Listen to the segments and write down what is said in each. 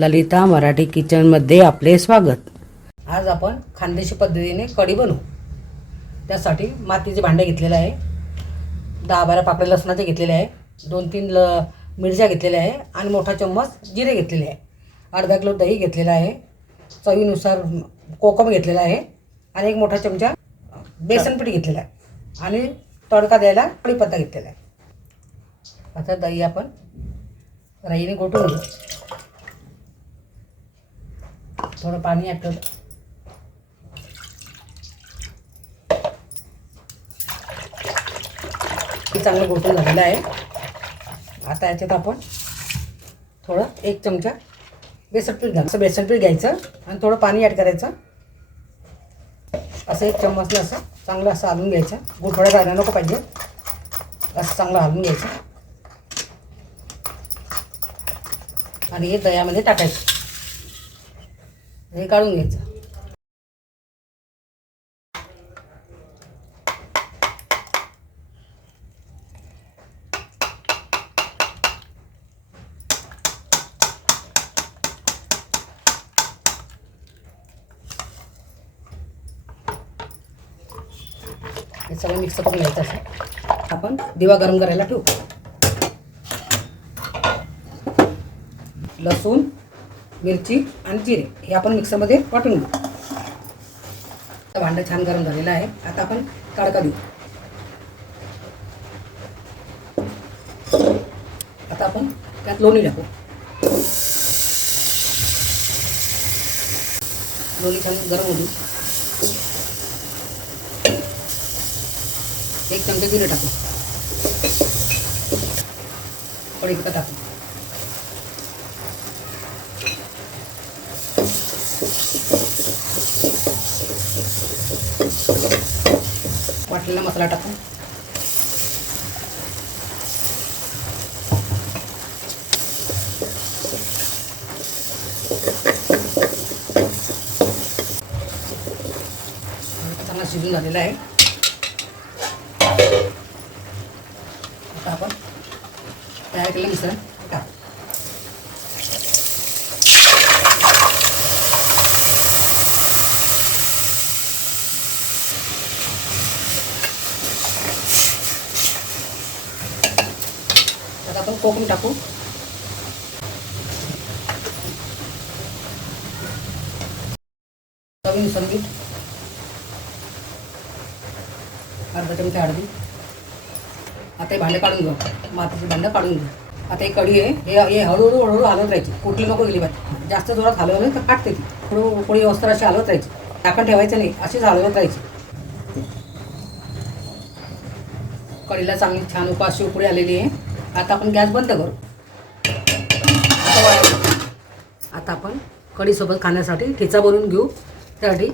ललिता मराठी किचनमध्ये आपले स्वागत. आज आपण खानदेशी पद्धतीने कढी बनवू. त्यासाठी मातीचे भांडे घेतलेले आहे. दहा बारा पाकळ्या लसणाचे घेतलेले आहे. दोन तीन ल मिरच्या घेतलेल्या आहे आणि मोठा चम्मच जिरे घेतलेले आहे. अर्धा किलो दही घेतलेला आहे. चवीनुसार कोकम घेतलेला आहे. आणि एक मोठा चमचा बेसनपीठ घेतलेला आहे. आणि तडका द्यायला कढीपत्ता घेतलेला आहे. आता दही आपण राईने गोठवून घेऊ. थोडं पाणी ॲड चांगलं गोठून झालेलं आहे. आता याच्यात आपण थोडं एक चमचा बेसन पीठ घ्यायचं बेसन पीठ घ्यायचं आणि थोडं पाणी ॲड करायचं. असं एक चम्मचनं असं चांगलं असं हलवून घ्यायचं. गुठवड्या राहायला नको पाहिजे. असं चांगलं हलवून घ्यायचं. आणि हे दह्यामध्ये टाकायचं. हे काढून घ्यायचं. हे सगळं मिक्स करून घ्यायचं असं. आपण दिवा गरम करायला ठेवू. लसूण मिरची आणि जिरे हे आपण मिक्सरमध्ये वाटून घेऊ. भांडं छान गरम झालेलं आहे. आता आपण तडका देऊ. आता आपण त्यात लोणी टाकू. लोणी छान गरम होऊ एक चमचा जिरे टाकू. कढीपत्ता टाकू. वाटलेला मसाला टाकू. चांगला शिजून झालेला आहे. आता आपण तयार केलं मिसळ टाक आता आपण कोकम टाकू चवीनुसार मीठ अर्धा चमचा हळदी. आता हे भांडे काढून घेऊ मातीचे भांडं काढून घेऊ आता हे कढी आहे हे हे हळूहळू हळूहळू हलवत राहायची. कुठली नको गेली पाहिजे जास्त जोरात हलवलं तर काटते ती. थोडं पोळी वस्त्र अशी हलवत राहायची. टाकण ठेवायचं नाही अशीच हलवत राहायची. कढीला चांगली छान उपाशी उकळी आलेली आहे. आता आपण गॅस बंद करू. आता आपण कढीसोबत खाण्यासाठी ठेचा बनवून घेऊ. त्यासाठी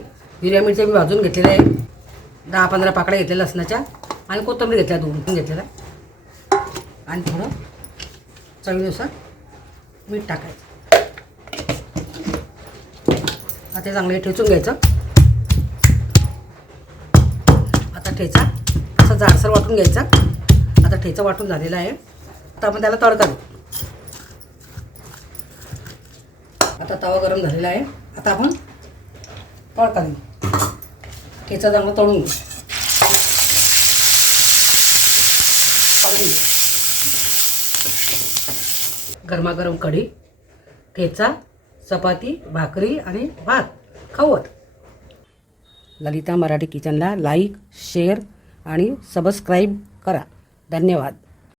हिरव्या मिरच्या मी भाजून घेतलेल्या आहे दहा पंधरा पाकड्या घेतलेल्या लसणाच्या आणि कोथिंबीर घेतल्या दोन घेतलेल्या. आणि थोडं चवीनुसार मीठ टाकायचं. आता चांगले ठेचून घ्यायचं. आता ठेचा असा जाडसर वाटून घ्यायचा. आता ठेचा वाटून झालेला आहे. आता आपण त्याला तडका देऊ आता तवा गरम झालेला आहे. आता आपण तडका देऊ ठेचा चांगला तळून घेऊ. गरमागरम कढी ठेचा चपाती भाकरी आणि भात. खावत ललिता मराठी किचनला लाईक शेअर आणि सबस्क्राईब करा. धन्यवाद.